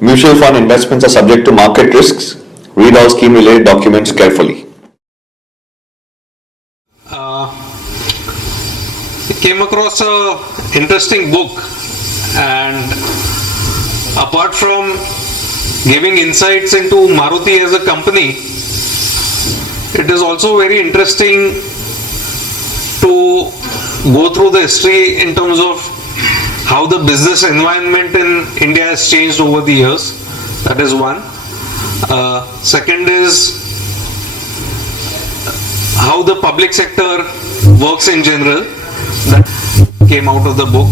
Mutual fund investments are subject to market risks. Read all scheme related documents carefully. I came across a interesting book, and apart from giving insights into Maruti as a company, it is also very interesting to go through the history in terms of how the business environment in India has changed over the years. That is one. Second is how the public sector works in general. That came out of the book.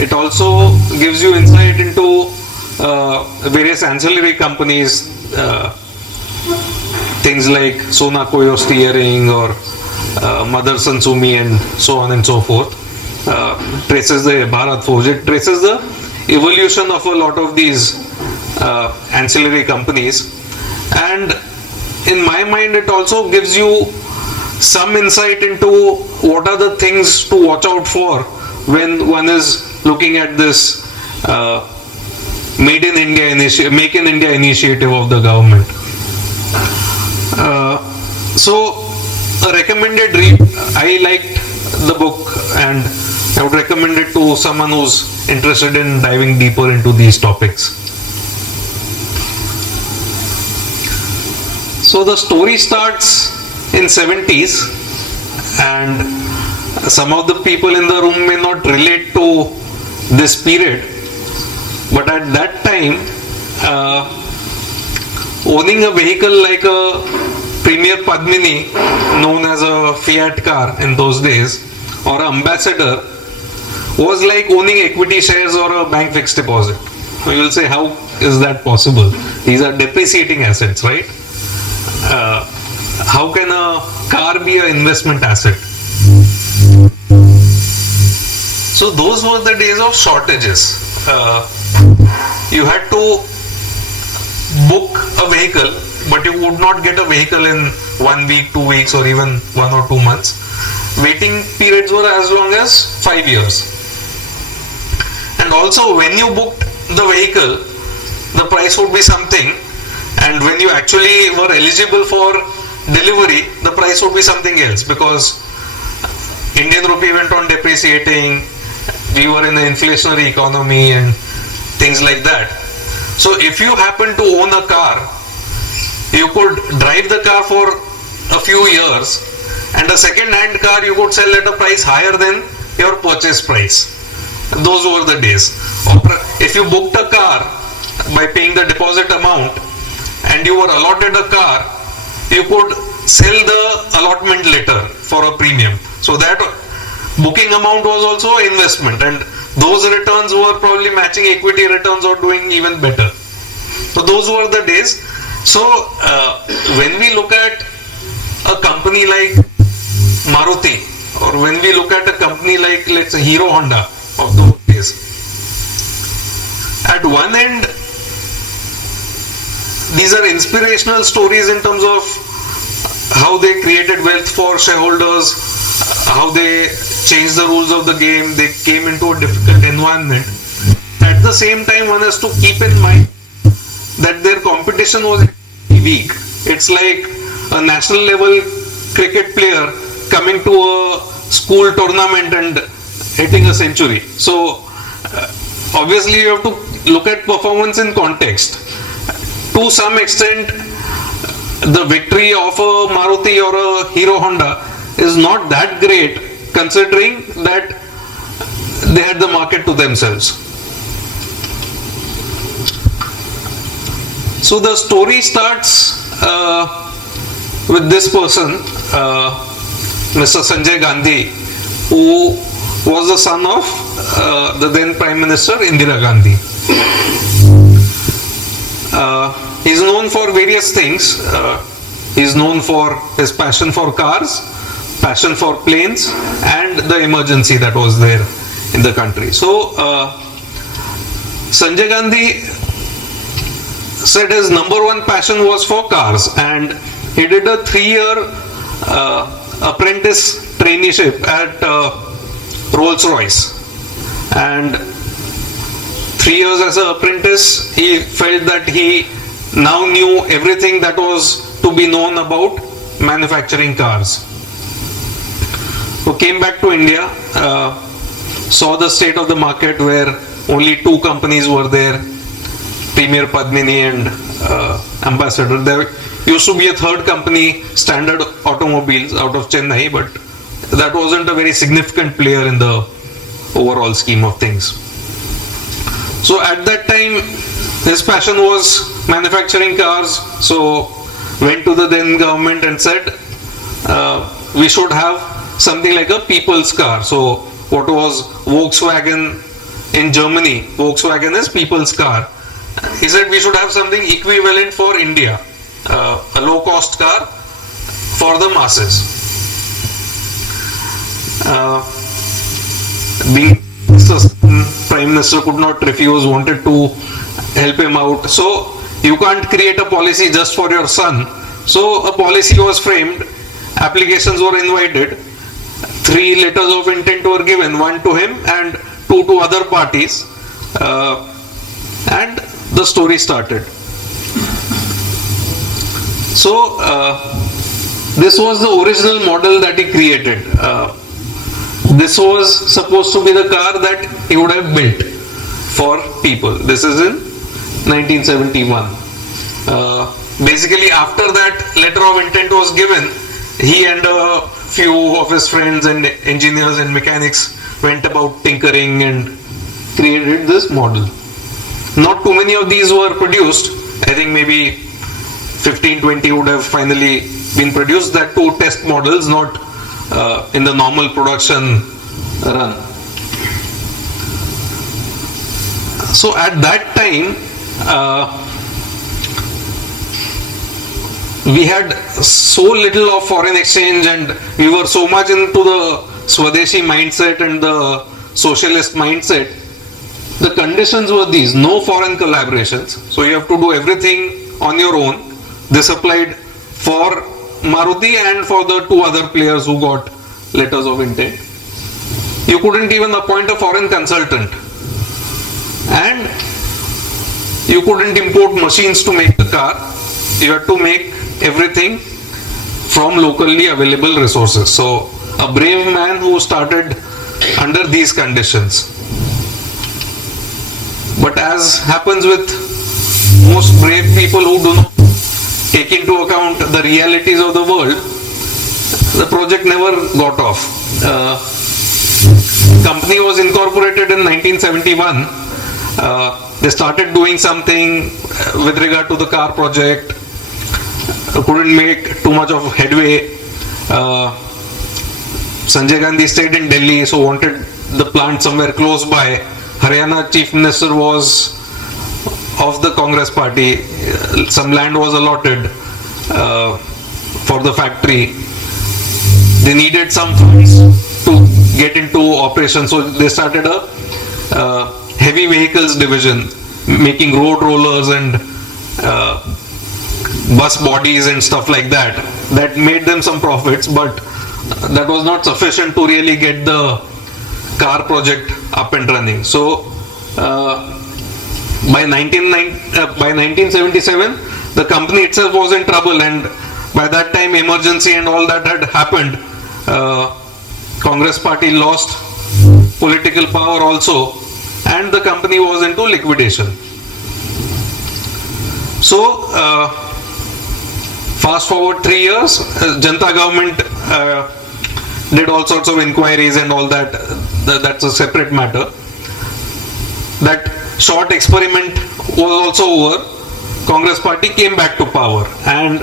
It also gives you insight into various ancillary companies, things like Sona Koyo Steering or Motherson Sumi and so on and so forth. Traces the Bharat Forge. It traces the evolution of a lot of these ancillary companies, and in my mind it also gives you some insight into what are the things to watch out for when one is looking at this Make in India initiative of the government. So a recommended read. I liked the book and I would recommend it to someone who's interested in diving deeper into these topics. So the story starts in 70s, and some of the people in the room may not relate to this period, but at that time owning a vehicle like a Premier Padmini, known as a Fiat car in those days, or an Ambassador, was like owning equity shares or a bank fixed deposit. So you will say, how is that possible? These are depreciating assets, right? How can a car be an investment asset? So those were the days of shortages. You had to book a vehicle, but you would not get a vehicle in 1 week, 2 weeks, or even 1 or 2 months. Waiting periods were as long as 5 years. And also, when you booked the vehicle, the price would be something, and when you actually were eligible for delivery, the price would be something else, because Indian rupee went on depreciating, we were in an inflationary economy and things like that. So if you happen to own a car, you could drive the car for a few years, and a second-hand car you could sell at a price higher than your purchase price. Those were the days. Or if you booked a car by paying the deposit amount and you were allotted a car, you could sell the allotment later for a premium. So that booking amount was also investment, and those returns were probably matching equity returns or doing even better. So those were the days. So when we look at a company like Maruti, or when we look at a company like, let's say, Hero Honda of those days, at one end these are inspirational stories in terms of how they created wealth for shareholders, how they changed the rules of the game, they came into a difficult environment. At the same time, one has to keep in mind that their competition was weak. It's like a national level cricket player coming to a school tournament and hitting a century. So obviously you have to look at performance in context. To some extent, the victory of a Maruti or a Hero Honda is not that great, considering that they had the market to themselves. So the story starts with this person, Mr. Sanjay Gandhi, who was the son of the then Prime Minister Indira Gandhi. He's known for various things. He's known for his passion for cars, passion for planes, and the emergency that was there in the country. So Sanjay Gandhi said his number one passion was for cars, and he did a 3-year apprentice traineeship at Rolls-Royce. And 3 3 years as an apprentice, he felt that he now knew everything that was to be known about manufacturing cars. So came back to India, saw the state of the market where only 2 companies were there, Premier Padmini and Ambassador. There used to be a third company, Standard Automobiles, out of Chennai, but that wasn't a very significant player in the overall scheme of things. So at that time, his passion was manufacturing cars, so went to the then government and said, we should have something like a people's car. So what was Volkswagen in Germany? Volkswagen is people's car. He said we should have something equivalent for India, a low-cost car for the masses. Being Prime Minister could not refuse, wanted to help him out. So you can't create a policy just for your son. So a policy was framed, applications were invited, 3 letters of intent were given, 1 to him and 2 to other parties, and the story started. So this was the original model that he created. This was supposed to be the car that he would have built for people. This is in 1971. Basically, after that letter of intent was given, he and a few of his friends and engineers and mechanics went about tinkering and created this model. Not too many of these were produced. I think maybe 15-20 would have finally been produced. That 2 test models, not in the normal production run. So at that time, we had so little of foreign exchange and we were so much into the Swadeshi mindset and the socialist mindset. The conditions were these: no foreign collaborations. So you have to do everything on your own. This applied for Maruti and for the 2 other players who got letters of intent. You couldn't even appoint a foreign consultant. And you couldn't import machines to make the car. You had to make everything from locally available resources. So a brave man who started under these conditions. But as happens with most brave people who do not take into account the realities of the world, the project never got off. Company was incorporated in 1971. They started doing something with regard to the car project. Couldn't make too much of headway. Sanjay Gandhi stayed in Delhi, so wanted the plant somewhere close by. Haryana Chief Minister was of the Congress party. Some land was allotted for the factory. They needed some funds to get into operation, so they started a heavy vehicles division, making road rollers and bus bodies and stuff like that. That made them some profits, but that was not sufficient to really get the car project up and running. So by 1977, the company itself was in trouble, and by that time emergency and all that had happened. Congress party lost political power also, and the company was into liquidation. So fast forward 3 years, Janata government did all sorts of inquiries and all that. That's a separate matter. That short experiment was also over. Congress party came back to power and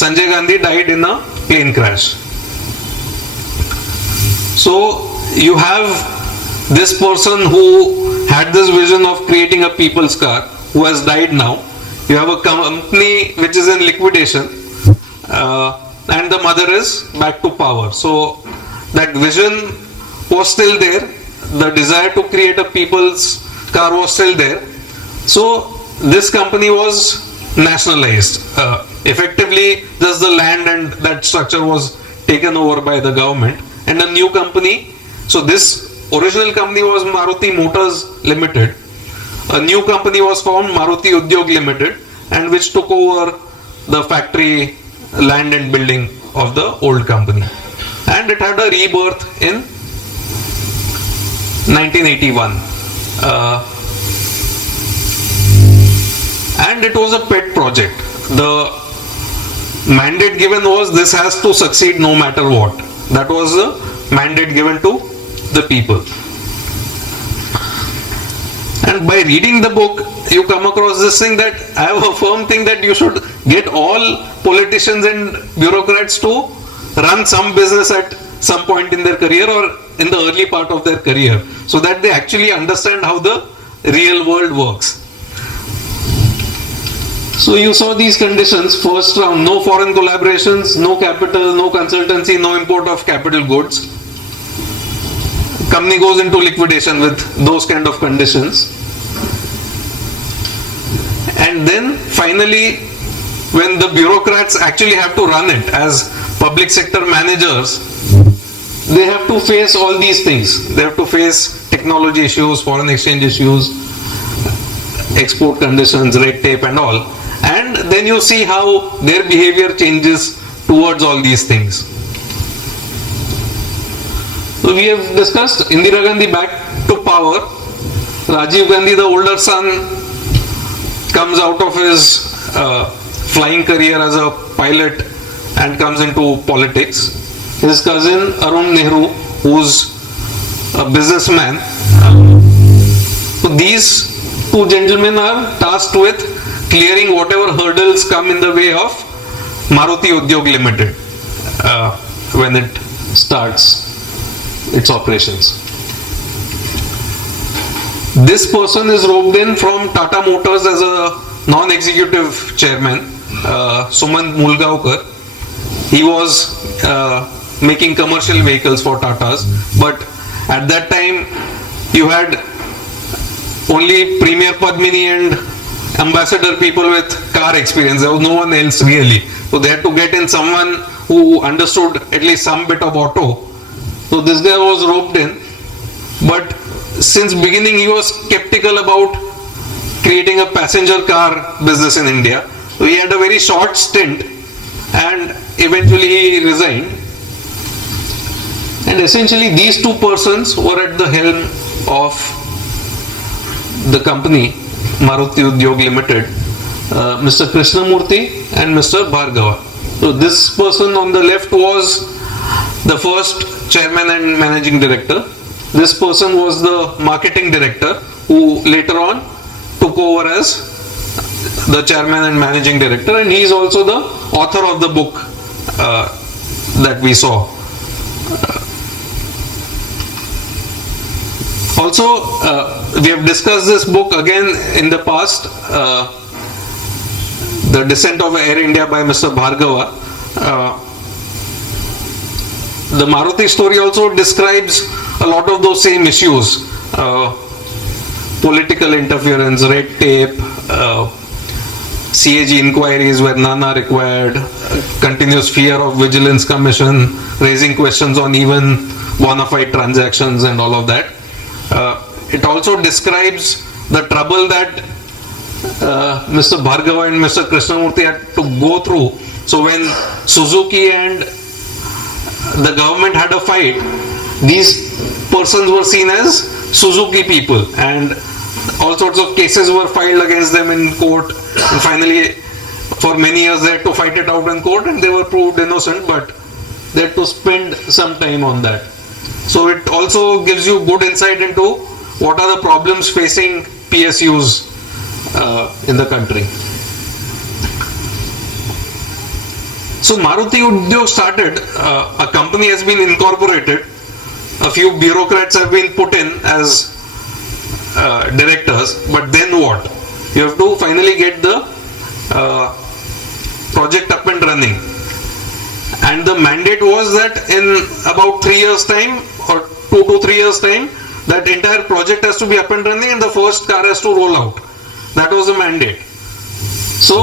Sanjay Gandhi died in a plane crash. So you have this person who had this vision of creating a people's car, who has died now. You have a company which is in liquidation, and the mother is back to power. So that vision was still there. The desire to create a people's car was still there. So this company was nationalized. Effectively, just the land and that structure was taken over by the government, and a new company. So this original company was Maruti Motors Limited. a new company was formed, Maruti Udyog Limited, and which took over the factory, land and building of the old company. And it had a rebirth in 1981. And it was a pet project. The mandate given was this has to succeed no matter what. That was the mandate given to the people. And by reading the book, you come across this thing that I have a firm thing that you should get all politicians and bureaucrats to run some business at some point in their career or in the early part of their career, so that they actually understand how the real world works. So you saw these conditions. First round, no foreign collaborations, no capital, no consultancy, no import of capital goods. Company goes into liquidation with those kind of conditions. And then finally, when the bureaucrats actually have to run it as public sector managers, they have to face all these things. They have to face technology issues, foreign exchange issues, export conditions, red tape and all. And then you see how their behavior changes towards all these things. So we have discussed Indira Gandhi back to power. Rajeev Gandhi, the older son, comes out of his flying career as a pilot and comes into politics. His cousin Arun Nehru, who's a businessman. So these two gentlemen are tasked with clearing whatever hurdles come in the way of Maruti Udyog Limited when it starts its operations. This person is roped in from Tata Motors as a non-executive chairman, Sumant Mulgaonkar. He was making commercial vehicles for Tatas, but at that time you had only Premier Padmini and ambassador people with car experience. There was no one else really. So they had to get in someone who understood at least some bit of auto. So this guy was roped in, but since beginning he was skeptical about creating a passenger car business in India. So he had a very short stint and eventually he resigned. And essentially these two persons were at the helm of the company Maruti Udyog Limited, Mr. Krishnamurthy and Mr. Bhargava. So this person on the left was the first chairman and managing director. This person was the marketing director who later on took over as the chairman and managing director, and he is also the author of the book that we saw. Also, we have discussed this book again in the past, The Descent of Air India by Mr. Bhargava. The Maruti Story also describes a lot of those same issues. Political interference, red tape, CAG inquiries where none are required, continuous fear of vigilance commission, raising questions on even bona fide transactions and all of that. It also describes the trouble that Mr. Bhargava and Mr. Krishnamurthy had to go through. So when Suzuki and the government had a fight, these persons were seen as Suzuki people, and all sorts of cases were filed against them in court, and finally for many years they had to fight it out in court and they were proved innocent, but they had to spend some time on that. So it also gives you good insight into what are the problems facing PSUs in the country. So Maruti Udyog started, a company has been incorporated, a few bureaucrats have been put in as directors, but then what? You have to finally get the project up and running. And the mandate was that in about 3 years time or 2 to 3 years time, that entire project has to be up and running and the first car has to roll out. That was the mandate. So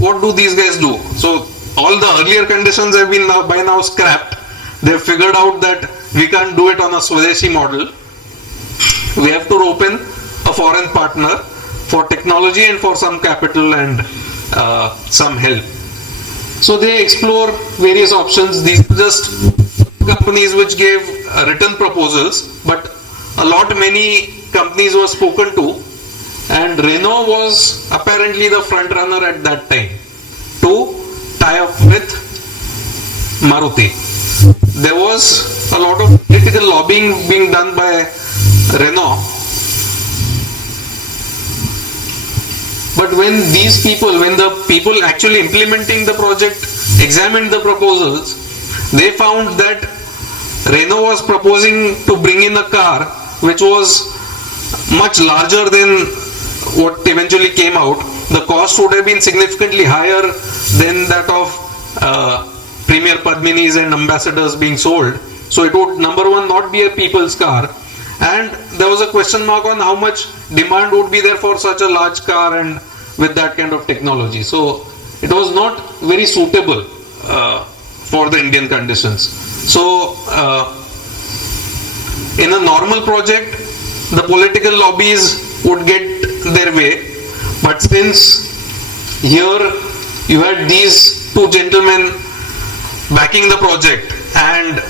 what do these guys do? So all the earlier conditions have been by now scrapped. They've figured out that we can't do it on a Swadeshi model. We have to rope in a foreign partner for technology and for some capital and some help. So they explore various options. These are just companies which gave written proposals, but many companies were spoken to, and Renault was apparently the front runner at that time to tie up with Maruti. There was a lot of political lobbying being done by Renault, but when the people actually implementing the project examined the proposals, they found that Renault was proposing to bring in a car which was much larger than what eventually came out. The cost would have been significantly higher than that of Premier Padminis and Ambassadors being sold. So it would, number one, not be a people's car, and there was a question mark on how much demand would be there for such a large car and with that kind of technology. So it was not very suitable for the Indian conditions. So in a normal project, the political lobbies would get their way, but since here you had these two gentlemen backing the project and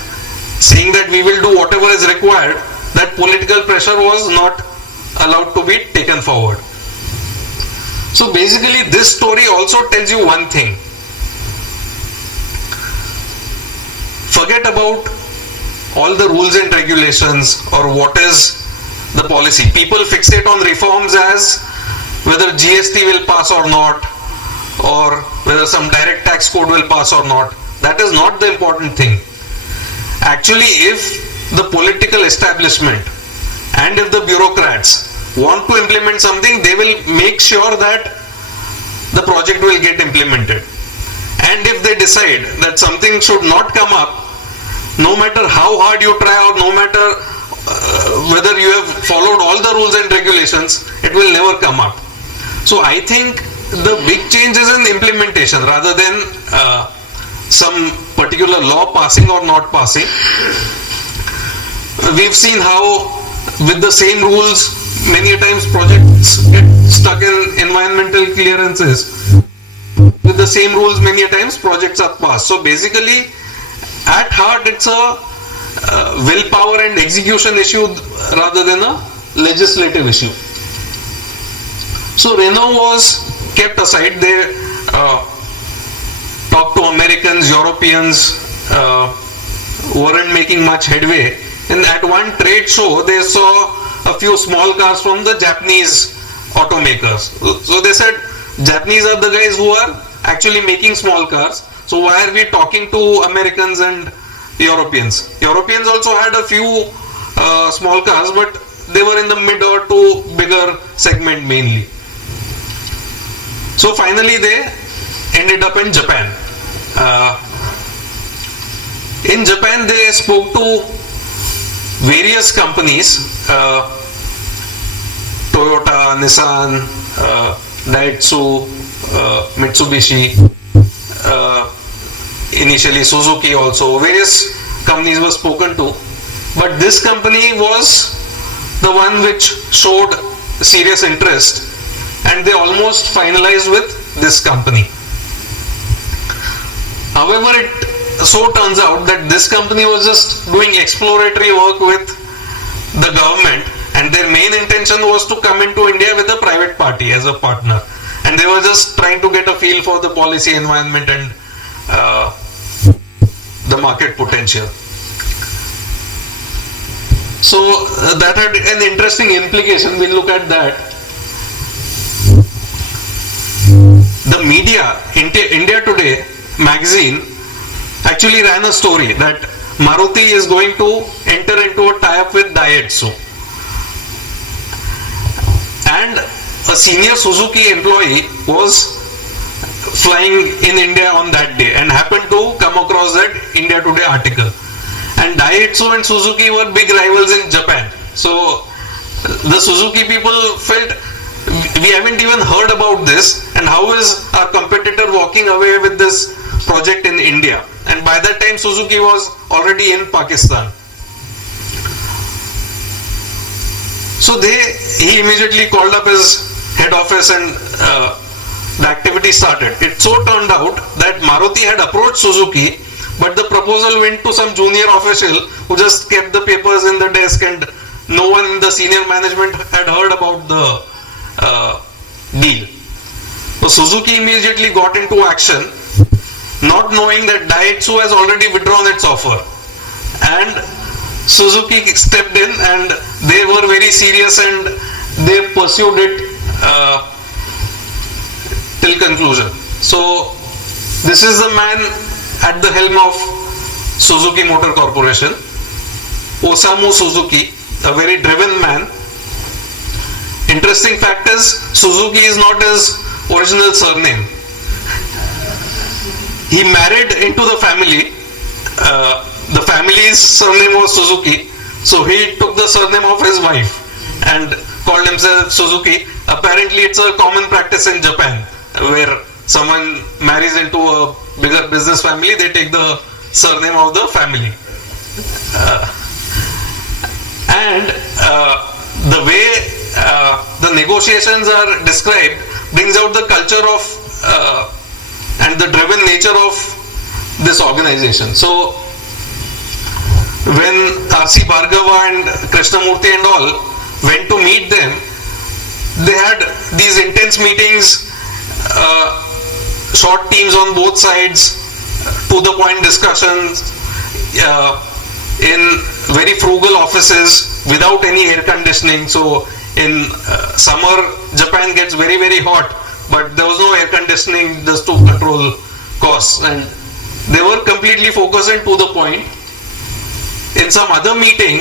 saying that we will do whatever is required, that political pressure was not allowed to be taken forward. So basically this story also tells you one thing: forget about all the rules and regulations or what is the policy. People fixate on reforms as whether GST will pass or not, or whether some direct tax code will pass or not. That is not the important thing. Actually, if the political establishment and if the bureaucrats want to implement something, they will make sure that the project will get implemented. And if they decide that something should not come up, no matter how hard you try or no matter whether you have followed all the rules and regulations, it will never come up. So I think the big change is in implementation rather than some particular law passing or not passing. We've seen how with the same rules many times projects get stuck in environmental clearances. With the same rules many times projects are passed. So basically at heart it's a willpower and execution issue rather than a legislative issue. So Renault was kept aside. They talked to Americans, Europeans, weren't making much headway. And at one trade show, they saw a few small cars from the Japanese automakers. So they said, Japanese are the guys who are actually making small cars. So why are we talking to Americans and Europeans? Europeans also had a few small cars, but they were in the mid or to bigger segment mainly. So finally they ended up in Japan. In Japan they spoke to various companies, Toyota, Nissan, Daihatsu, Mitsubishi, initially Suzuki also. Various companies were spoken to, but this company was the one which showed serious interest, and they almost finalized with this company. However, it so turns out that this company was just doing exploratory work with the government, and their main intention was to come into India with a private party as a partner, and they were just trying to get a feel for the policy environment and the market potential. So that had an interesting implication. We'll look at that. The media, India Today magazine, actually ran a story that Maruti is going to enter into a tie-up with Daihatsu. And a senior Suzuki employee was flying in India on that day and happened to come across that India Today article. And Daihatsu and Suzuki were big rivals in Japan. So the Suzuki people felt, we haven't even heard about this, and how is our competitor walking away with this project in India? And by that time Suzuki was already in Pakistan. So he immediately called up his head office and the activity started. It so turned out that Maruti had approached Suzuki, but the proposal went to some junior official who just kept the papers in the desk, and no one in the senior management had heard about the deal. So Suzuki immediately got into action, not knowing that Daihatsu has already withdrawn its offer. And Suzuki stepped in, and they were very serious, and they pursued it till conclusion. So this is the man at the helm of Suzuki Motor Corporation, Osamu Suzuki, a very driven man. Interesting fact is, Suzuki is not his original surname. He married into the family. The family's surname was Suzuki, so he took the surname of his wife and called himself Suzuki. Apparently it's a common practice in Japan, where someone marries into a bigger business family, they take the surname of the family. And the way the negotiations are described brings out the culture of and the driven nature of this organization. So when R.C. Bhargava and Krishnamurti and all went to meet them, they had these intense meetings, short teams on both sides, to the point discussions, in very frugal offices without any air conditioning. So in summer, Japan gets very, very hot, but there was no air conditioning just to control costs, and they were completely focused and to the point. In some other meeting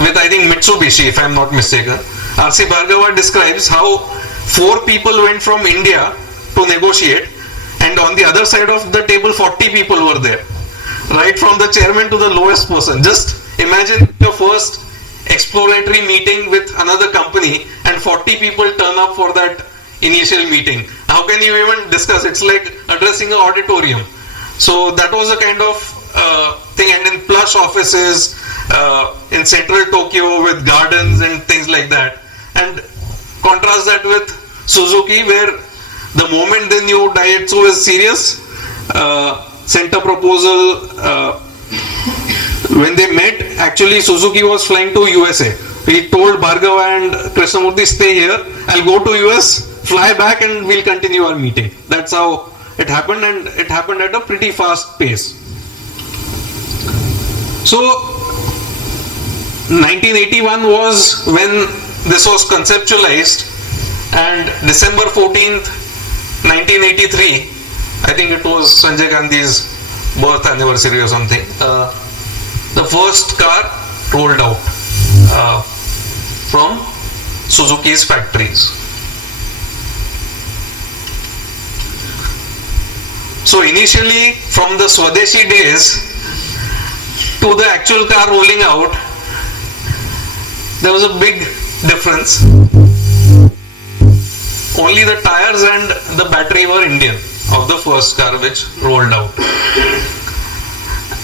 with, I think, Mitsubishi, if I am not mistaken, R.C. Bhargava describes how 4 people went from India to negotiate, and on the other side of the table 40 people were there, right from the chairman to the lowest person. Just imagine your first exploratory meeting with another company and 40 people turn up for that initial meeting. How can you even discuss? It's like addressing an auditorium. So that was a kind of thing, and in plush offices in central Tokyo with gardens and things like that. And contrast that with Suzuki, where the moment they knew Daihatsu is serious, sent a proposal. When they met, actually Suzuki was flying to USA. He told Bhargava and Krishnamurti, stay here, I'll go to US, fly back, and we'll continue our meeting. That's how it happened, and it happened at a pretty fast pace. So 1981 was when this was conceptualized, and December 14th, 1983, I think it was Sanjay Gandhi's birth anniversary or something, the first car rolled out from Suzuki's factories. So initially, from the Swadeshi days to the actual car rolling out, there was a big difference. Only the tires and the battery were Indian of the first car which rolled out.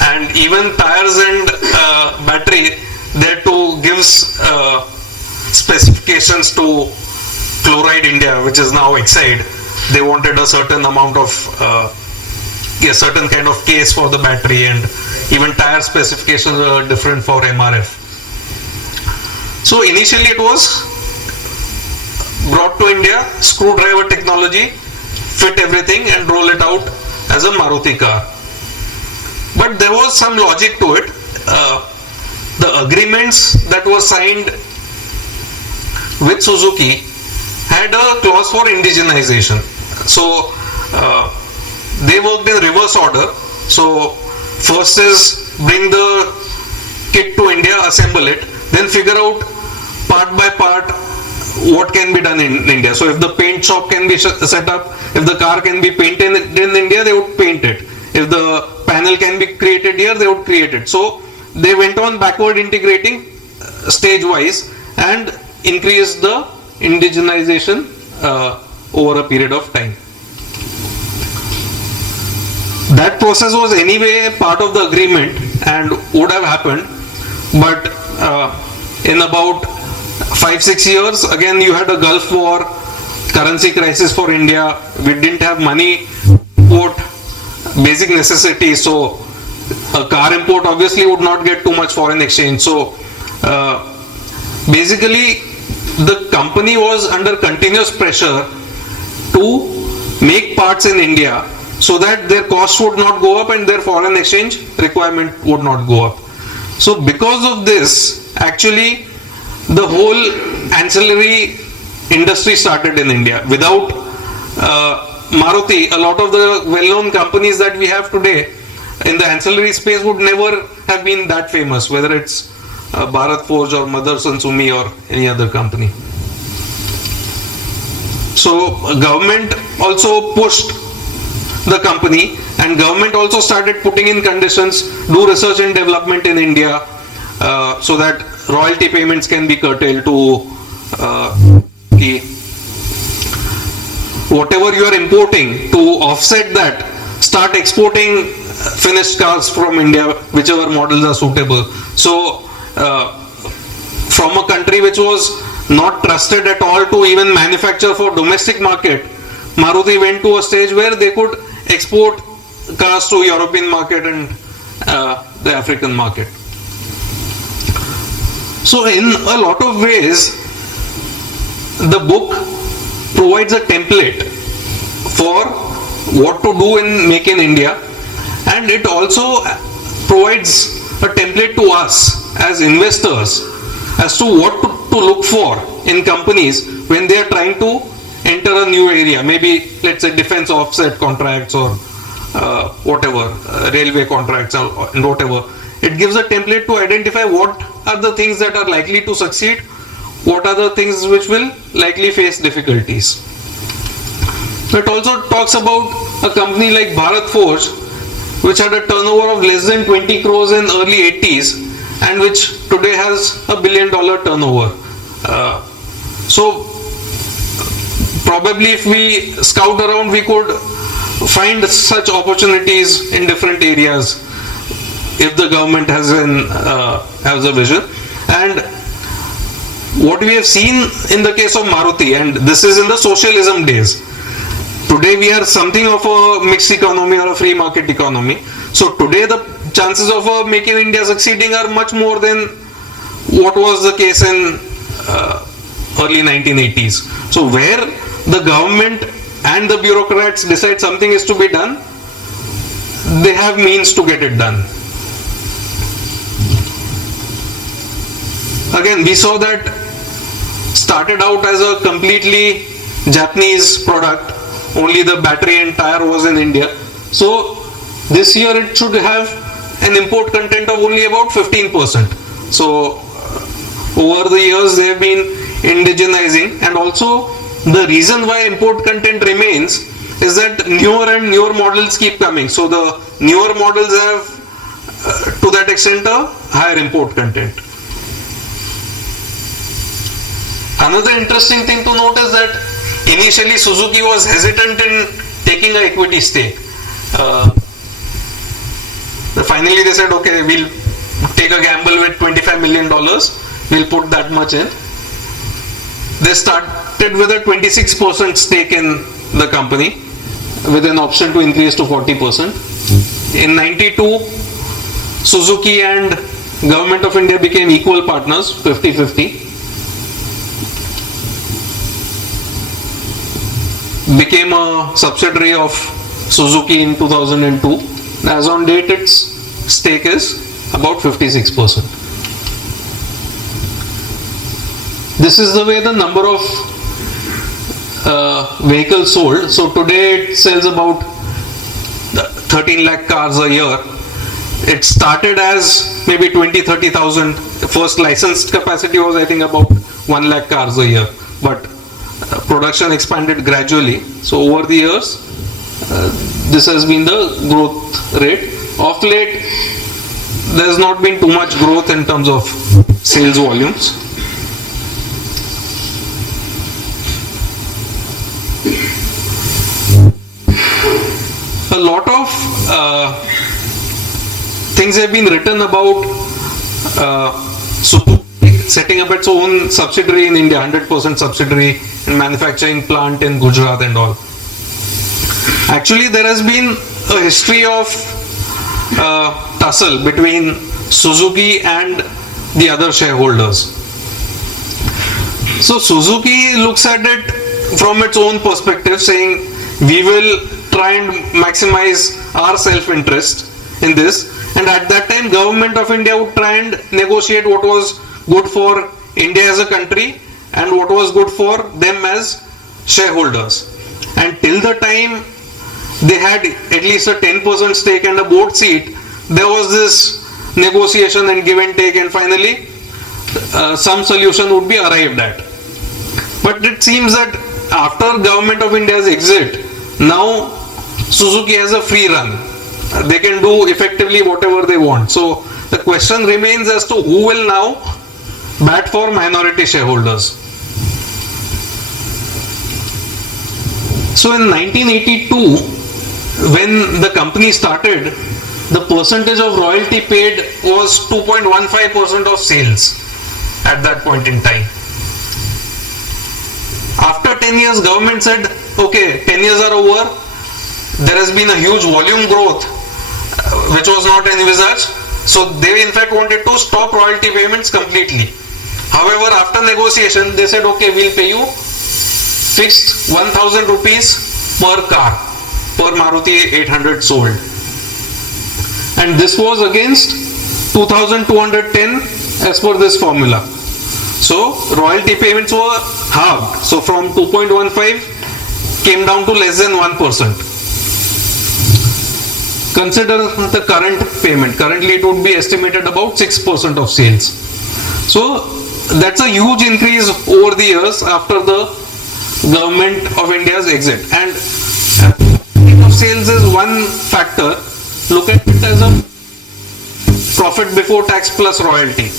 And even tires and battery, there too gives specifications to Chloride India, which is now Exide. They wanted a certain amount of a certain kind of case for the battery, and even tire specifications were different for MRF. So initially it was brought to India, screwdriver technology, fit everything and roll it out as a Maruti car. But there was some logic to it. The agreements that were signed with Suzuki had a clause for indigenization. So they worked in reverse order. So first is bring the kit to India, assemble it, then figure out part by part what can be done in India. So if the paint shop can be set up, if the car can be painted in India, they would paint it. If the panel can be created here, they would create it. So they went on backward integrating stage wise and increased the indigenization over a period of time. That process was anyway part of the agreement and would have happened, but in about 5-6 years, again you had a Gulf War, currency crisis for India. We didn't have money to import basic necessities, so a car import obviously would not get too much foreign exchange. So basically the company was under continuous pressure to make parts in India so that their costs would not go up and their foreign exchange requirement would not go up. So because of this, actually the whole ancillary industry started in India. Without Maruti, a lot of the well-known companies that we have today in the ancillary space would never have been that famous, whether it's Bharat Forge or Motherson Sumi or any other company. So government also pushed the company, and government also started putting in conditions, do research and development in India, so that royalty payments can be curtailed to whatever you are importing. To offset that, start exporting finished cars from India, whichever models are suitable. So from a country which was not trusted at all to even manufacture for domestic market, Maruti went to a stage where they could export cars to European market and the African market. So in a lot of ways, the book provides a template for what to do in Make in India, and it also provides a template to us as investors as to what to look for in companies when they are trying to enter a new area, maybe let's say defense offset contracts or whatever, railway contracts or whatever. It gives a template to identify what are the things that are likely to succeed, what are the things which will likely face difficulties. It also talks about a company like Bharat Forge, which had a turnover of less than 20 crores in early 80s and which today has $1 billion turnover. So probably if we scout around, we could find such opportunities in different areas if the government has a vision. And what we have seen in the case of Maruti, and this is in the socialism days, today we are something of a mixed economy or a free market economy. So today the chances of a Make in India succeeding are much more than what was the case in early 1980s. So where the government and the bureaucrats decide something is to be done, they have means to get it done. Again, we saw that started out as a completely Japanese product, only the battery and tire was in India. So this year it should have an import content of only about 15%. So over the years they have been indigenizing, and also the reason why import content remains is that newer and newer models keep coming. So the newer models have to that extent a higher import content. Another interesting thing to note is that initially Suzuki was hesitant in taking an equity stake. Finally they said, okay, we'll take a gamble with $25 million, we'll put that much in. They started with a 26% stake in the company with an option to increase to 40%. In 92, Suzuki and Government of India became equal partners, 50-50. Became a subsidiary of Suzuki in 2002. As on date, its stake is about 56%. This is the way the number of vehicles sold. So today it sells about 13 lakh cars a year. It started as maybe 20-30,000. First licensed capacity was I think about 1 lakh cars a year. But production expanded gradually. So over the years, this has been the growth rate. Of late, there has not been too much growth in terms of sales volumes. A lot of things have been written about Suzuki setting up its own subsidiary in India, 100% subsidiary in manufacturing plant in Gujarat and all. Actually, there has been a history of tussle between Suzuki and the other shareholders. So Suzuki looks at it from its own perspective, saying we will try and maximize our self-interest in this, and at that time government of India would try and negotiate what was good for India as a country and what was good for them as shareholders. And till the time they had at least a 10% stake and a board seat, there was this negotiation and give and take, and finally some solution would be arrived at. But it seems that after government of India's exit, now Suzuki has a free run. They can do effectively whatever they want. So the question remains as to who will now bat for minority shareholders. So in 1982, when the company started, the percentage of royalty paid was 2.15% of sales at that point in time. After 10 years, government said, okay, 10 years are over. There has been a huge volume growth, which was not envisaged. So they in fact wanted to stop royalty payments completely. However, after negotiation, they said, okay, we'll pay you fixed 1,000 rupees per car, per Maruti 800 sold. And this was against 2,210 as per this formula. So royalty payments were halved. So from 2.15 came down to less than 1%. Consider the current payment. Currently it would be estimated about 6% of sales. So that's a huge increase over the years after the government of India's exit. And of sales is one factor. Look at it as a profit before tax plus royalty.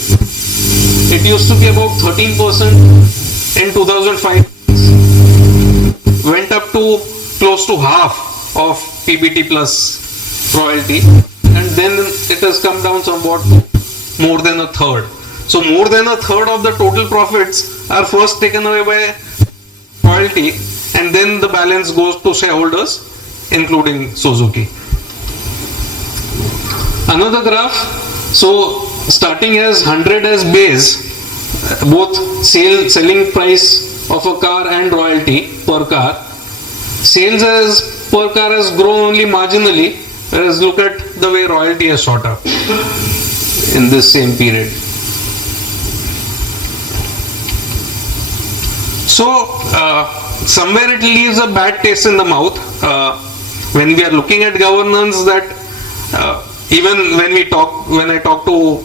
It used to be about 13% in 2005, went up to close to half of PBT plus royalty, and then it has come down somewhat to more than a third. So more than a third of the total profits are first taken away by royalty, and then the balance goes to shareholders, including Suzuki. Another graph, so starting as 100 as base, both selling price of a car and royalty per car, sales as per car has grown only marginally, whereas look at the way royalty has shot up in this same period. So somewhere it leaves a bad taste in the mouth when we are looking at governance, that even when I talk to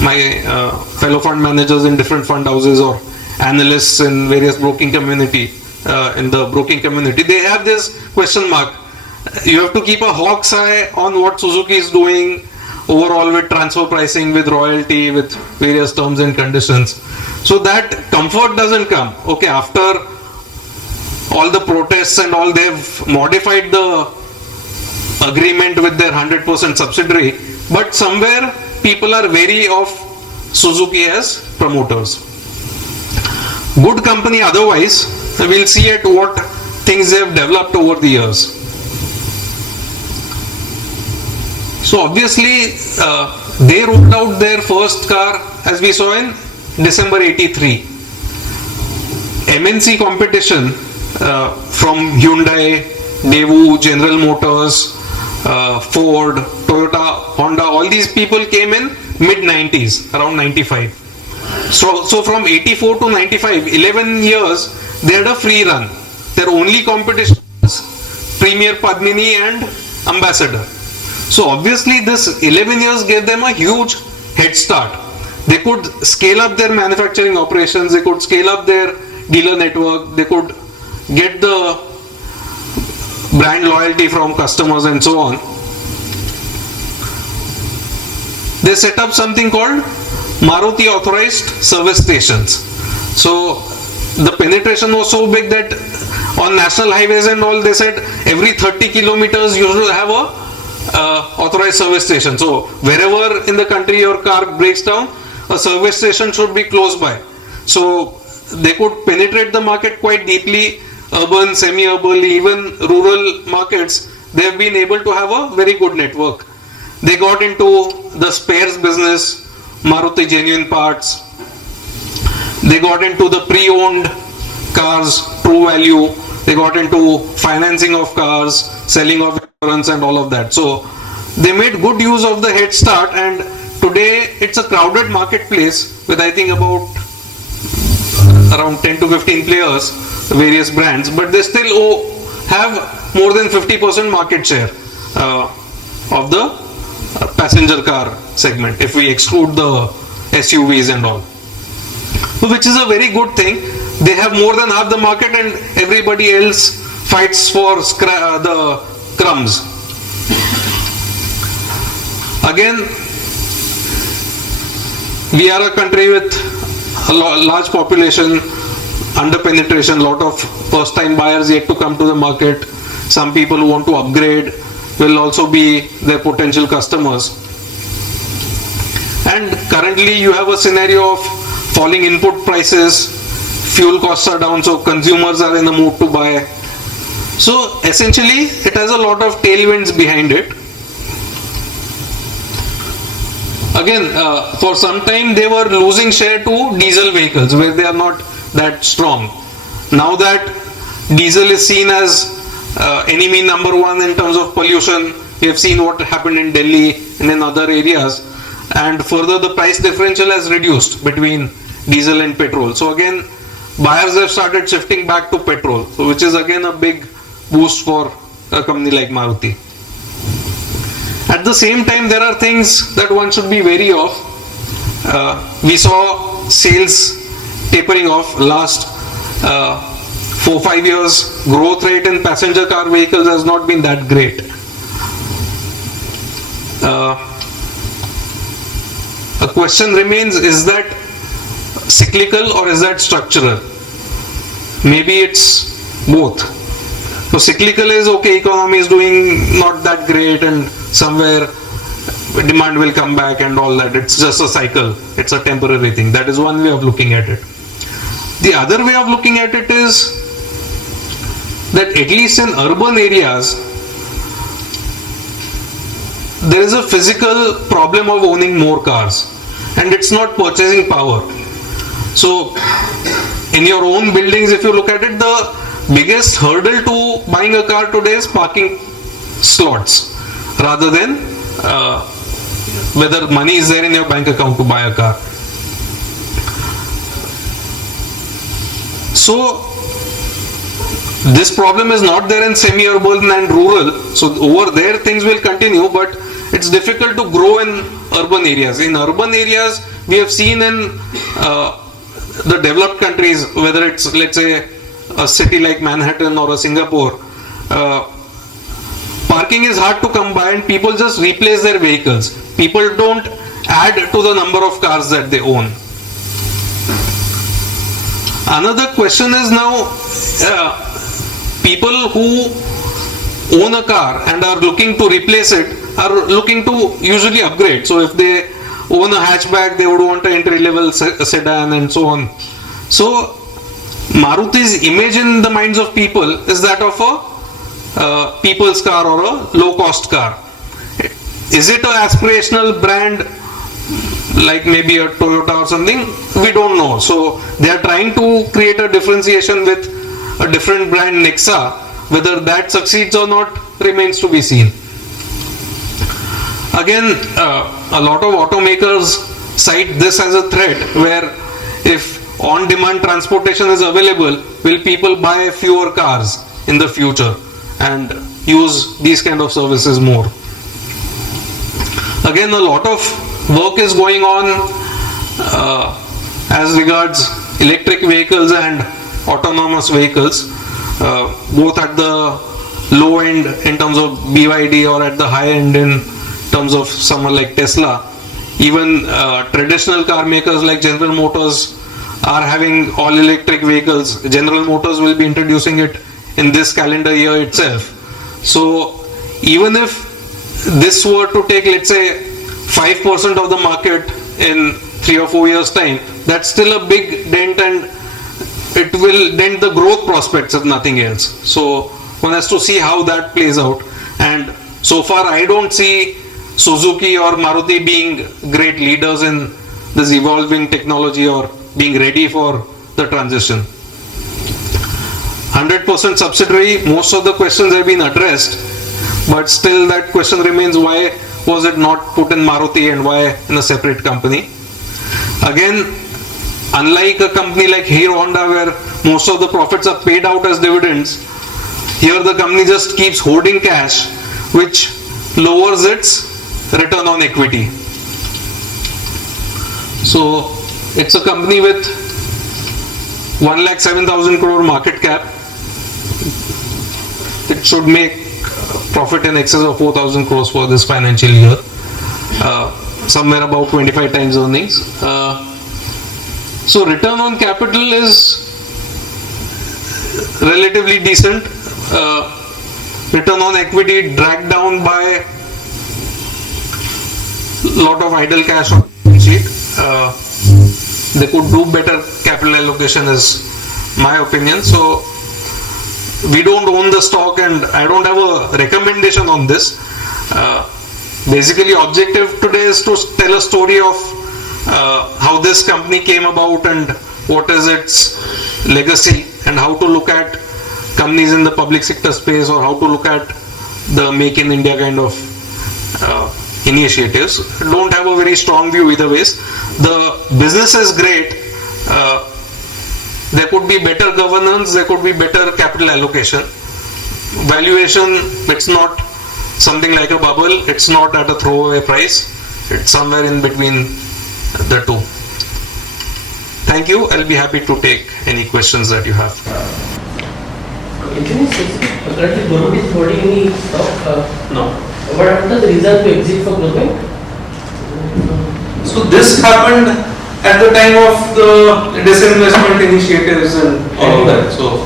my fellow fund managers in different fund houses or analysts in various broking community, they have this question mark. You have to keep a hawk's eye on what Suzuki is doing overall with transfer pricing, with royalty, with various terms and conditions. So that comfort doesn't come. Okay, after all the protests and all, they've modified the agreement with their 100% subsidiary, but somewhere people are wary of Suzuki as promoters. Good company otherwise, we'll see at what things they have developed over the years. So obviously they rolled out their first car, as we saw, in December 83. MNC competition from Hyundai, Daewoo, General Motors, Ford, Toyota, Honda, all these people came in mid-90s, around 95. So from 84 to 95, 11 years, they had a free run. Their only competition was Premier Padmini and Ambassador. So obviously this 11 years gave them a huge head start. They could scale up their manufacturing operations, they could scale up their dealer network, they could get the brand loyalty from customers and so on. They set up something called Maruti authorized service stations. So the penetration was so big that on national highways and all, they said every 30 kilometers you should have a authorized service station. So wherever in the country your car breaks down, a service station should be close by. So they could penetrate the market quite deeply, urban, semi-urban, even rural markets. They have been able to have a very good network. They got into the spares business, Maruti genuine parts. They got into the pre-owned cars, true value. They got into financing of cars, selling of insurance and all of that. So they made good use of the head start, and today it's a crowded marketplace with I think about around 10 to 15 players, various brands, but they still have more than 50% market share of the passenger car segment if we exclude the SUVs and all, which is a very good thing. They have more than half the market and everybody else fights for the crumbs. Again, we are a country with a large population, under penetration, lot of first time buyers yet to come to the market. Some people who want to upgrade will also be their potential customers. And currently you have a scenario of falling input prices, fuel costs are down, so consumers are in the mood to buy. So essentially it has a lot of tailwinds behind it. Again, for some time they were losing share to diesel vehicles where they are not that strong. Now that diesel is seen as enemy number one in terms of pollution, we have seen what happened in Delhi and in other areas, and further the price differential has reduced between diesel and petrol. So again, buyers have started shifting back to petrol, so which is again a big boost for a company like Maruti. At the same time, there are things that one should be wary of. We saw sales tapering off last 4-5 years. Growth rate in passenger car vehicles has not been that great. A question remains, is that cyclical or is that structural? Maybe it's both. So cyclical is okay, economy is doing not that great and somewhere demand will come back and all that. It's just a cycle. It's a temporary thing. That is one way of looking at it. The other way of looking at it is that at least in urban areas, there is a physical problem of owning more cars, and it's not purchasing power. So in your own buildings, if you look at it, the biggest hurdle to buying a car today is parking slots, rather than whether money is there in your bank account to buy a car. So this problem is not there in semi-urban and rural. So over there things will continue, but it's difficult to grow in urban areas. In urban areas, we have seen in the developed countries, whether it's, let's say, a city like Manhattan or a Singapore, parking is hard to come by and people just replace their vehicles. People don't add to the number of cars that they own. Another question is now, people who own a car and are looking to replace it are looking to usually upgrade. So if they own a hatchback, they would want an entry-level sedan and so on. So Maruti's image in the minds of people is that of a people's car or a low-cost car. Is it an aspirational brand like maybe a Toyota or something? We don't know. So they are trying to create a differentiation with a different brand, Nexa. Whether that succeeds or not remains to be seen. Again, a lot of automakers cite this as a threat, where if on-demand transportation is available, will people buy fewer cars in the future and use these kind of services more? Again, a lot of work is going on as regards electric vehicles and autonomous vehicles, both at the low end in terms of BYD or at the high end in terms of someone like Tesla. Even traditional car makers like General Motors are having all electric vehicles. General Motors will be introducing it in this calendar year itself. So even if this were to take, let's say, 5% of the market in 3 or 4 years time, that's still a big dent, and it will dent the growth prospects if nothing else. So one has to see how that plays out, and so far I don't see Suzuki or Maruti being great leaders in this evolving technology or being ready for the transition. 100% subsidiary, most of the questions have been addressed, but still that question remains, why was it not put in Maruti and why in a separate company? Again, unlike a company like Hero Honda where most of the profits are paid out as dividends, here the company just keeps hoarding cash, which lowers its return on equity. So it's a company with 1,07,000 crore market cap. It should make profit in excess of 4,000 crores for this financial year, somewhere about 25 times earnings. So return on capital is relatively decent. Return on equity dragged down by lot of idle cash on the sheet. They could do better capital allocation is my opinion. So we don't own the stock and I don't have a recommendation on this. Basically objective today is to tell a story of how this company came about and what is its legacy, and how to look at companies in the public sector space, or how to look at the Make in India kind of initiatives. Don't have a very strong view either ways. The business is great. There could be better governance, there could be better capital allocation. Valuation, it's not something like a bubble, it's not at a throwaway price, it's somewhere in between the two. Thank you. I'll be happy to take any questions that you have. Currently, government is holding any stock? No. What are the reasons to exit from government? So this happened at the time of the disinvestment initiatives and all of that. So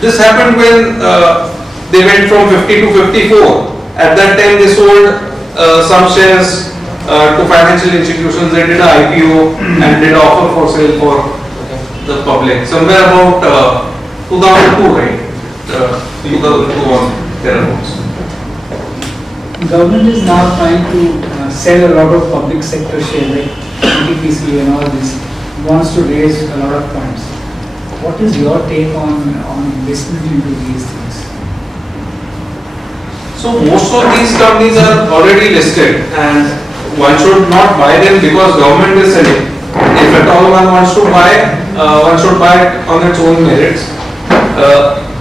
this happened when they went from 50 to 54. At that time they sold some shares to financial institutions. They did an IPO and did offer for sale for the public. Somewhere about 2002, right? 2002 on thereabouts. Government is now trying to sell a lot of public sector shares like NTPC and all this, wants to raise a lot of funds. What is your take on investment into these things? So most of these companies are already listed and one should not buy them because government is selling. If at all one wants to buy, one should buy it on its own merits.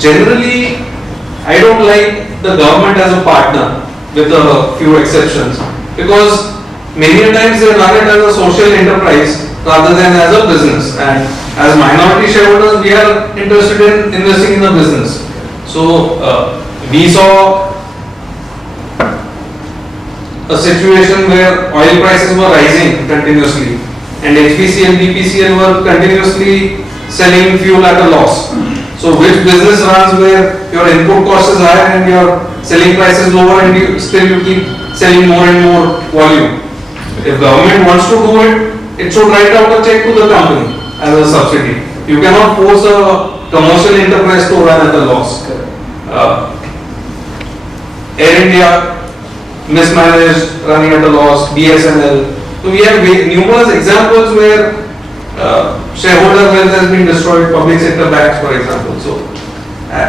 Generally, I don't like the government as a partner, with a few exceptions, because many times they run it as a social enterprise rather than as a business, and as minority shareholders we are interested in investing in the business. So we saw a situation where oil prices were rising continuously and HPCL, BPCL were continuously selling fuel at a loss. So which business runs where your input cost is higher and your selling price is lower and you keep selling more and more volume? If government wants to do it, it should write out a check to the company as a subsidy. You cannot force a commercial enterprise to run at a loss. Air India mismanaged, running at a loss, BSNL. So we have numerous examples where shareholder wealth has been destroyed, public sector banks for example. So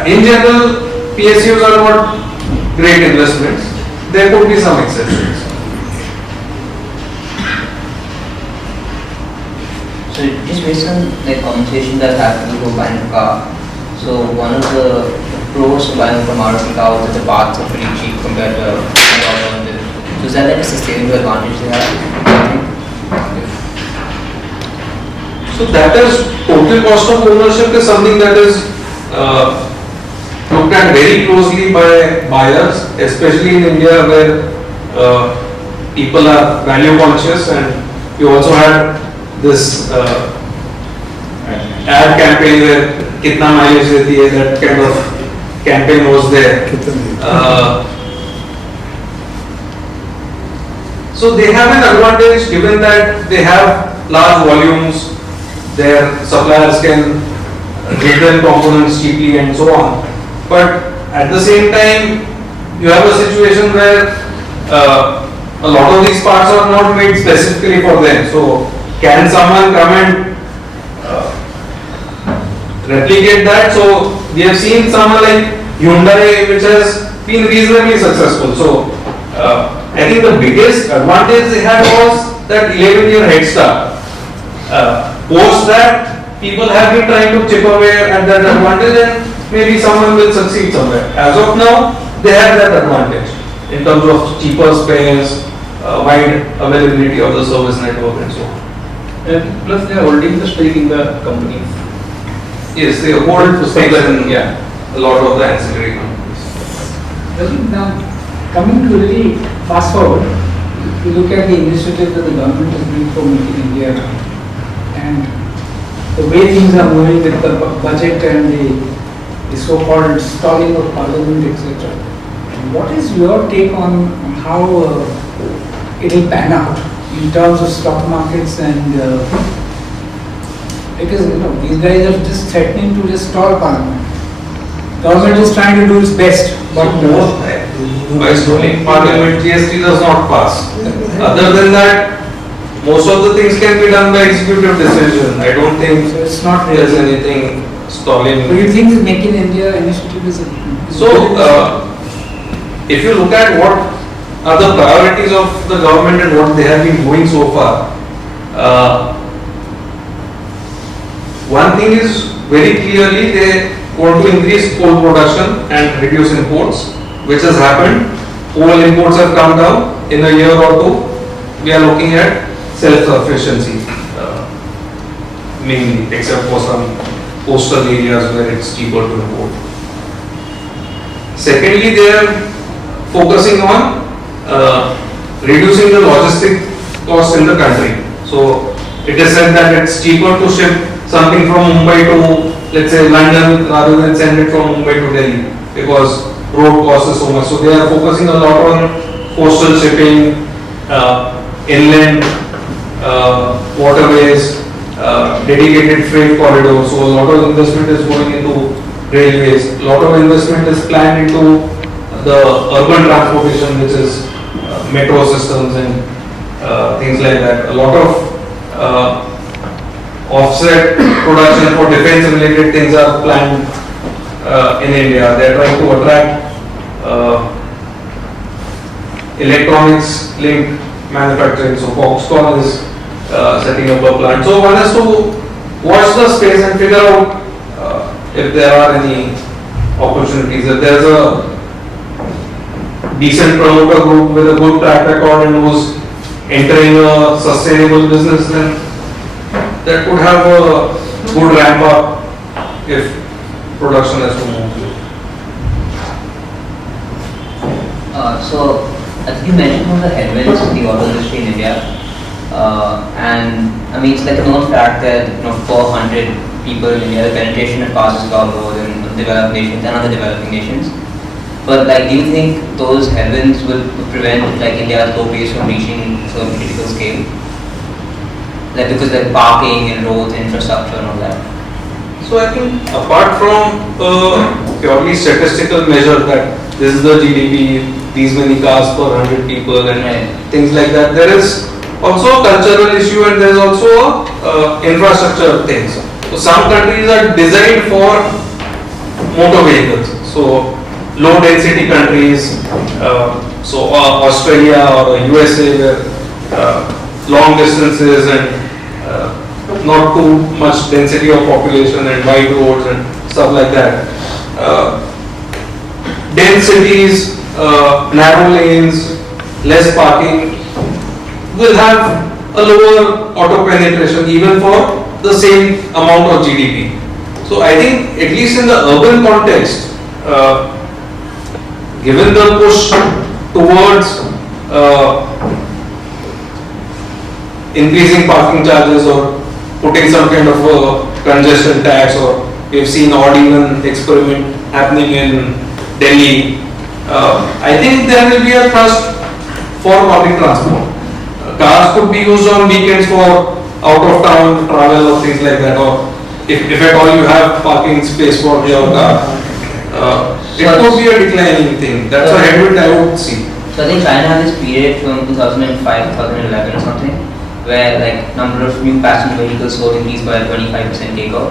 in general, PSUs are not great investments. There could be some exceptions. So just based on the conversation that happened to buying a car, so one of the pros of buying from Maruti car was that the parts are pretty cheap compared to automotive. So is that like a sustainable advantage they have? So that is total cost of ownership is something that is looked at very closely by buyers, especially in India where people are value conscious, and you also had this ad campaign where kitna mileage deti hai, that kind of campaign was there. So they have an advantage given that they have large volumes, their suppliers can get their components cheaply and so on. But at the same time, you have a situation where a lot of these parts are not made specifically for them. So can someone come and replicate that? So we have seen someone like Hyundai, which has been reasonably successful. So I think the biggest advantage they had was that 11-year head start. Post that, people have been trying to chip away at that advantage and maybe someone will succeed somewhere. As of now, they have that advantage in terms of cheaper spares, wide availability of the service network and so on. And plus they are holding the stake in the companies. Yes, they hold stakes in a lot of the ancillary companies. Now, coming to really fast forward, if you look at the initiative that the government is doing for Make in India and the way things are moving with the budget and the so-called stalling of parliament, etc. What is your take on how it will pan out in terms of stock markets and because these guys are just threatening to just stall parliament. Government is trying to do its best, but By stalling parliament, GST does not pass. Other than that, most of the things can be done by executive decision. I don't think so it's not there's really. anything stalling. Do you think the Make in India initiative is If you look at what are the priorities of the government and what they have been doing so far, one thing is very clearly they want to increase coal production and reduce imports, which has happened. Coal imports have come down in a year or two. We are looking at self-sufficiency, mainly, except for some coastal areas where it's cheaper to import. Secondly, they are focusing on reducing the logistic cost in the country. So it is said that it's cheaper to ship something from Mumbai to, let's say, London rather than send it from Mumbai to Delhi because road cost is so much. So they are focusing a lot on coastal shipping, inland waterways, dedicated freight corridors. So a lot of investment is going into railways. A lot of investment is planned into the urban transportation, which is metro systems and things like that. A lot of offset production for defense related things are planned in India. They are trying to attract electronics linked manufacturing. So Foxconn is setting up a plant. So one has to watch the space and figure out if there are any opportunities. If there's a decent promoter group with a good track record and who's entering a sustainable business, then that could have a good ramp up if production has to move. So, as you mentioned on the headwinds in the auto industry in India, and I mean it's like a known fact that 400 people in India, the penetration of cars is far lower than developed nations and other developing nations. But like, do you think those headwinds will prevent like India's low pace from reaching certain critical scale? Like because like parking and roads, infrastructure and all that. So I think apart from a purely statistical measure that this is the GDP, these many cars per 100 people and things like that, there is also a cultural issue and there is also infrastructure things. So some countries are designed for motor vehicles. So low density countries, so Australia or USA where long distances and not too much density of population and wide roads and stuff like that. Dense cities, narrow lanes, less parking will have a lower auto penetration even for the same amount of GDP. So I think at least in the urban context, given the push towards increasing parking charges or putting some kind of a congestion tax, or we've seen odd even experiment happening in Delhi, I think there will be a thrust for public transport. cars could be used on weekends for out of town travel or things like that, or if at all you have parking space for your car. It could be a declining thing. That's a headwind I would see. So I think China had this period from 2005 2011 or something, where like number of new passenger vehicles sold increased by 25% CAGR.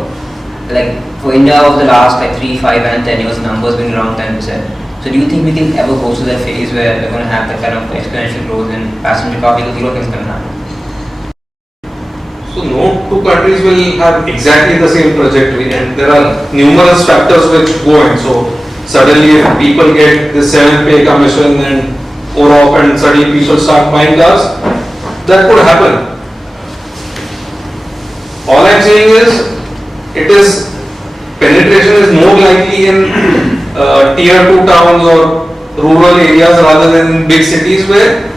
Like for India over the last like 3, 5 and 10 years, numbers been around 10%. So do you think we can ever go to that phase where we're going to have that kind of exponential growth in passenger car vehicles? You don't think it's going to happen? So no two countries will have exactly the same trajectory, and there are numerous factors which go in. So suddenly if people get this 7 pay commission and off and suddenly people start buying cars, that could happen. All I'm saying is, penetration is more likely in tier 2 towns or rural areas rather than in big cities where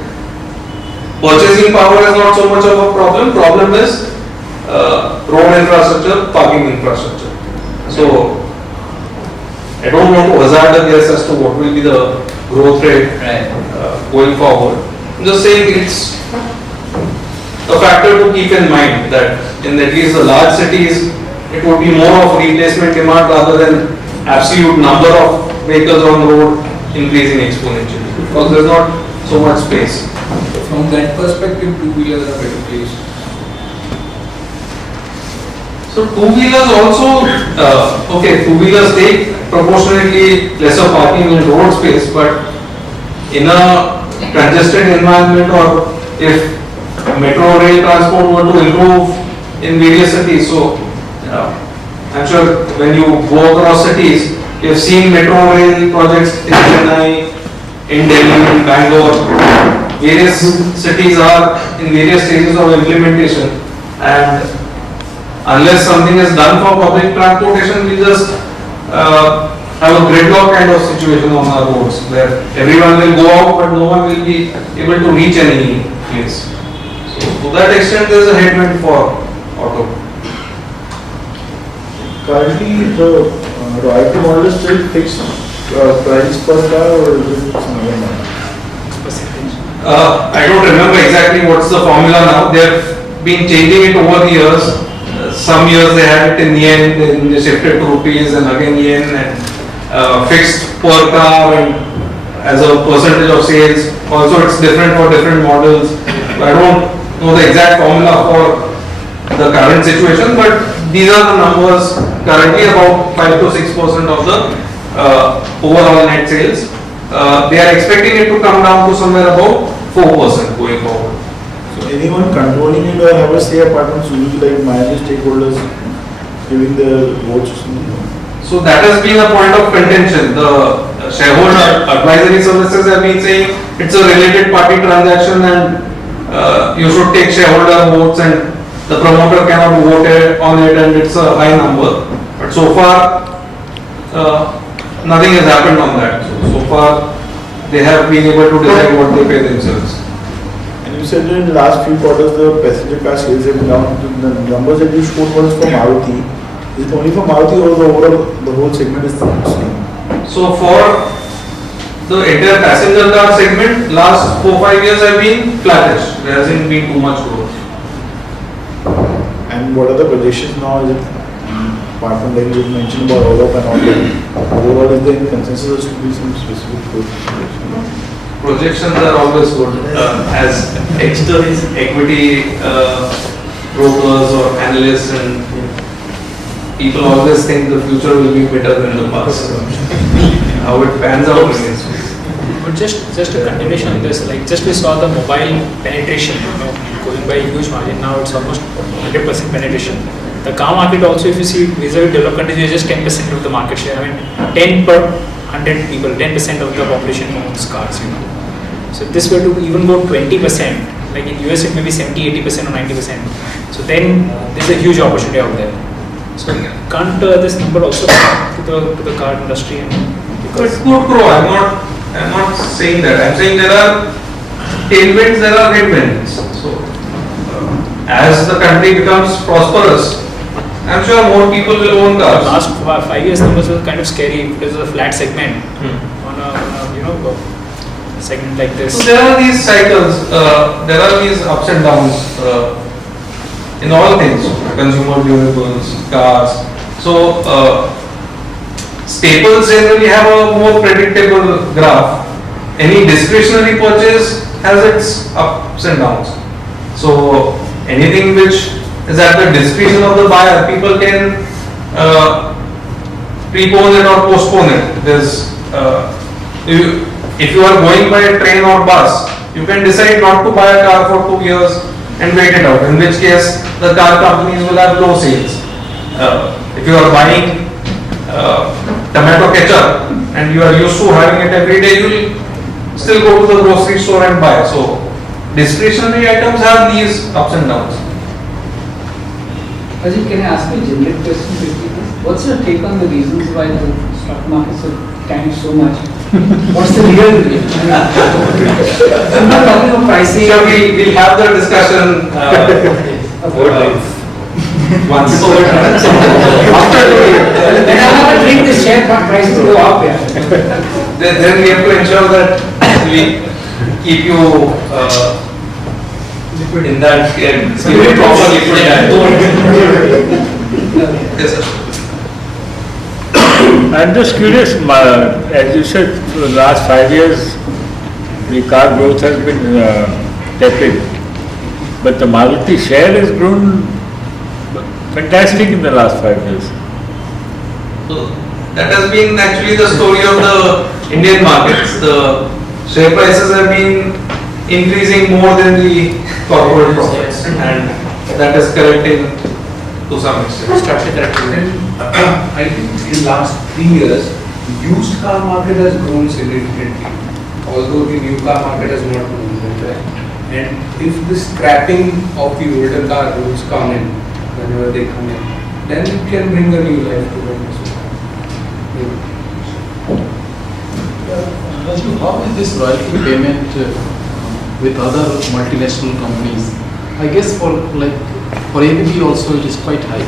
purchasing power is not so much of a problem. Problem is road infrastructure, parking infrastructure. So I don't want to hazard a guess as to what will be the growth rate going forward. I'm just saying it's a factor to keep in mind that in at least the large cities it would be more of replacement demand rather than absolute number of vehicles on the road increasing exponentially because there's not so much space. From that perspective, two-wheelers are better placed. So two-wheelers also, two-wheelers take proportionately lesser parking and road space, but in a congested environment or if metro rail transport were to improve in various cities, so I'm sure when you go across cities, you have seen metro rail projects in Chennai, in Delhi, in Bangalore. Various cities are in various stages of implementation, and unless something is done for public transportation, we just have a gridlock kind of situation on our roads where everyone will go out but no one will be able to reach any place. So to that extent there is a headwind for auto. Currently the royalty model is still fixed price per car or is it some other model? I don't remember exactly what's the formula now. They have been changing it over the years. Some years they had it in yen, then they shifted to rupees and again yen, and fixed per car and as a percentage of sales. Also it's different for different models. I don't know the exact formula for the current situation, but these are the numbers currently, about 5 to 6% of the overall net sales. They are expecting it to come down to somewhere about 4% going forward. So anyone controlling it or have a say apart from Suzuki, like managing stakeholders giving their votes or something? So that has been a point of contention. The shareholder advisory services have been saying it's a related party transaction and you should take shareholder votes and the promoter cannot vote on it and it's a high number. But so far nothing has happened on that. So far they have been able to decide what they pay themselves. And you said that in the last few quarters the passenger car sales have been down. The numbers that you showed was for Maruti. Is it only for Maruti or the overall, the whole segment is the same? So for the entire passenger car segment, last 4-5 years have been flattish. There hasn't been too much growth. And what are the projections now? Is it, apart from like you mentioned about Europe and all that, overall is there any consensus to be some specific growth? Projections are always good. As equity brokers or analysts, and people always think the future will be better than the past. How it pans out remains. But just a continuation on this, like just we saw the mobile penetration, going by a huge margin. Now it's almost 100% penetration. The car market also, if you see vis-a-vis developed countries, is just 10% of the market share. I mean, 10 per 100 people, 10% of the population owns cars. So if this were to even go 20%, like in US it may be 70-80% or 90%. So then there's a huge opportunity out there. So can't this number also to the car industry? But it could grow. I'm not saying that. I'm saying there are tailwinds, there are headwinds. So as the country becomes prosperous, I'm sure more people will own cars. Last 5 years numbers were kind of scary because of the flat segment on a segment like this? So there are these cycles, there are these ups and downs in all things, consumer durables, cars. So staples generally have a more predictable graph. Any discretionary purchase has its ups and downs. So anything which is at the discretion of the buyer, people can prepone it or postpone it. If you are going by a train or bus, you can decide not to buy a car for 2 years and wait it out, in which case the car companies will have low sales. If you are buying tomato ketchup and you are used to having it every day, you will still go to the grocery store and buy. So discretionary items have these ups and downs. Rajeev, can I ask you a generic question quickly? What's your take on the reasons why the stock markets have tanked so much? What's the real reason? I'm not talking about pricing. Sure, we'll have the discussion once. After Then I have to drink the share prices go up. Yeah. then we have to ensure that we keep you liquid in that proper liquid diet. Yes, sir. I'm just curious, as you said, for the last 5 years, the car growth has been tepid, but the Maruti share has grown fantastic in the last 5 years. So that has been actually the story of the Indian markets. The share prices have been increasing more than the corporate profits, and that is correcting to some extent. I think in last 3 years, used car market has grown significantly, although the new car market has not grown that way. And if the scrapping of the older car rules come in, whenever they come in, then it can bring a new life to them as well. Raju, how is this royalty payment with other multinational companies? I guess for ABB also it is quite high.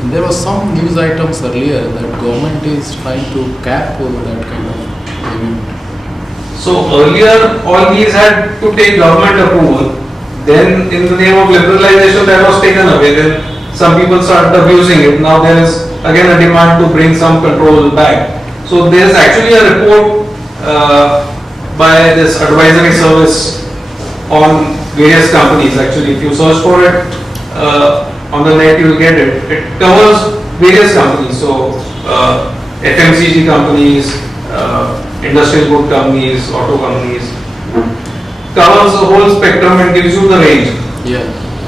And there was some news items earlier that government is trying to cap that kind of payment. So earlier all these had to take government approval. Then in the name of liberalization that was taken away. Then some people started abusing it. Now there is again a demand to bring some control back. So there is actually a report by this advisory service on various companies. Actually, if you search for it on the net, you will get it. It covers various companies. So FMCG companies, industrial good companies, auto companies. Covers the whole spectrum and gives you the range. Yeah.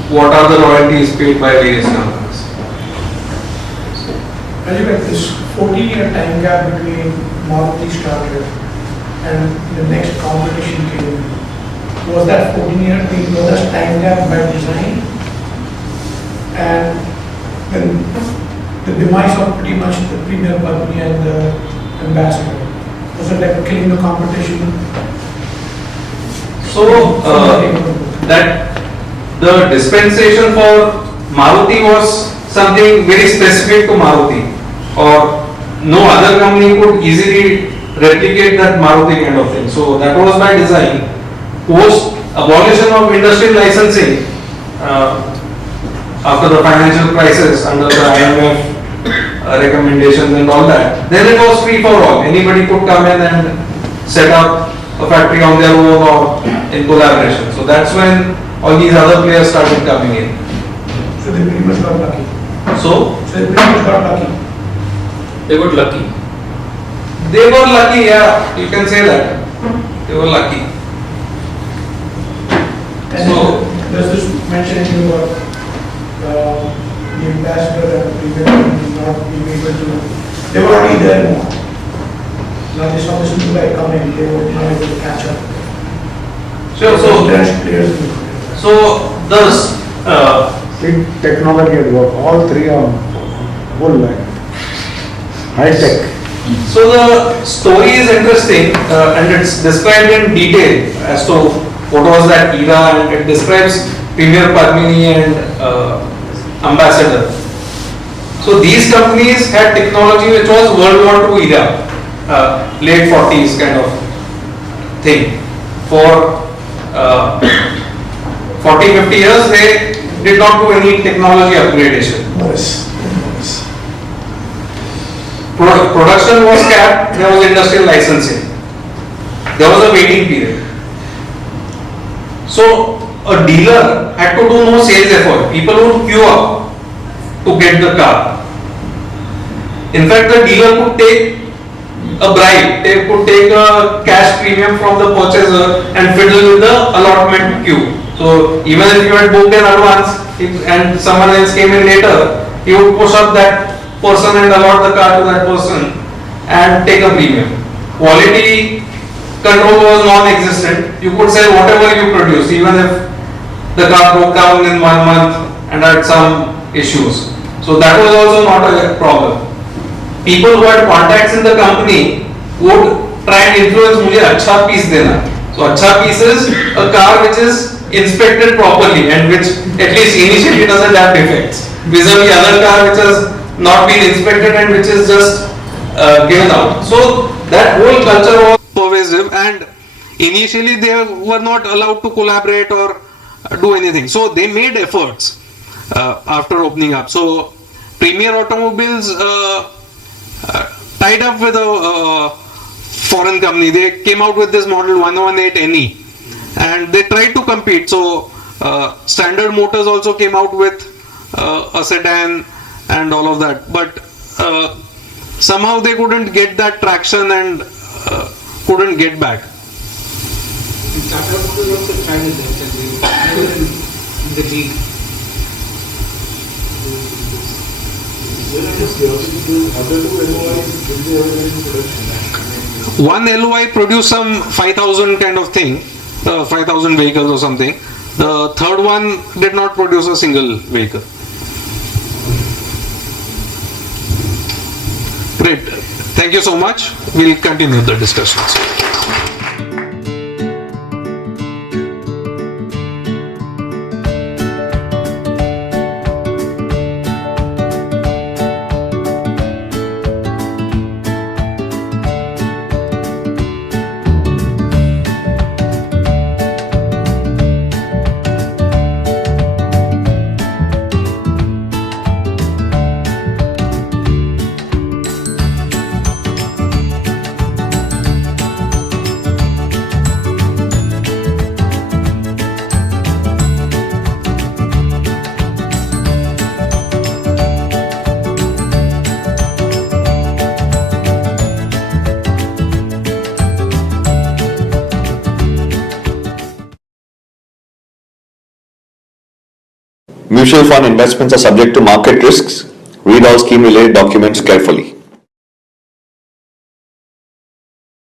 What are the royalties paid by various companies? Anyway, this 14-year time gap between Maruti started and the next competition came. Was that 14-year time gap by design? And then the demise of pretty much the premier company and the ambassador. Was it like killing the competition? So that the dispensation for Maruti was something very specific to Maruti, or no other company could easily replicate that Maruti kind of thing. So that was by design. Post abolition of industrial licensing after the financial crisis under the IMF recommendations and all that, then it was free for all. Anybody could come in and set up a factory on their own or in collaboration. So that's when all these other players started coming in. So they pretty much got lucky. So they pretty much got lucky. They got lucky. They were lucky, yeah, you can say that. They were lucky. And So there's this mentioning about the ambassador and the premier company not being able to, they were already there more. Now they saw this new guy coming, they were not able to catch up. sure, so thus Big technology at work, all three are whole line. High tech. so the story is interesting and it's described in detail as to what was that era, and it describes Premier Padmini and Ambassador. So these companies had technology which was World War II era, late 40s kind of thing. for 40-50 years they did not do any technology upgradation. Production was capped, there was industrial licensing. There was a waiting period. So a dealer had to do no sales effort. People would queue up to get the car. In fact, the dealer could take a bribe. They could take a cash premium from the purchaser and fiddle with the allotment queue. So even if you had booked in advance and someone else came in later, you would push up that person and allot the car to that person and take a premium. Quality control was non-existent. You could sell whatever you produce, even if the car broke down in 1 month and had some issues. So that was also not a problem. People who had contacts in the company would try and influence मुझे अच्छा piece देना. So अच्छा piece is a car which is inspected properly and which at least initially doesn't have defects. Vis-a-vis other car which has not been inspected and which is just given out. So that whole culture was pervasive, and initially they were not allowed to collaborate or do anything. So they made efforts after opening up. So Premier Automobiles tied up with a foreign company. They came out with this model 118 NE and they tried to compete. So Standard Motors also came out with a sedan and all of that, but somehow they couldn't get that traction and couldn't get back. Tata Motors also tried it in the league. One LOI produced some 5,000 kind of thing, 5,000 vehicles or something. The third one did not produce a single vehicle. Great. Thank you so much. We'll continue the discussions. Mutual fund investments are subject to market risks. Read all scheme related documents carefully.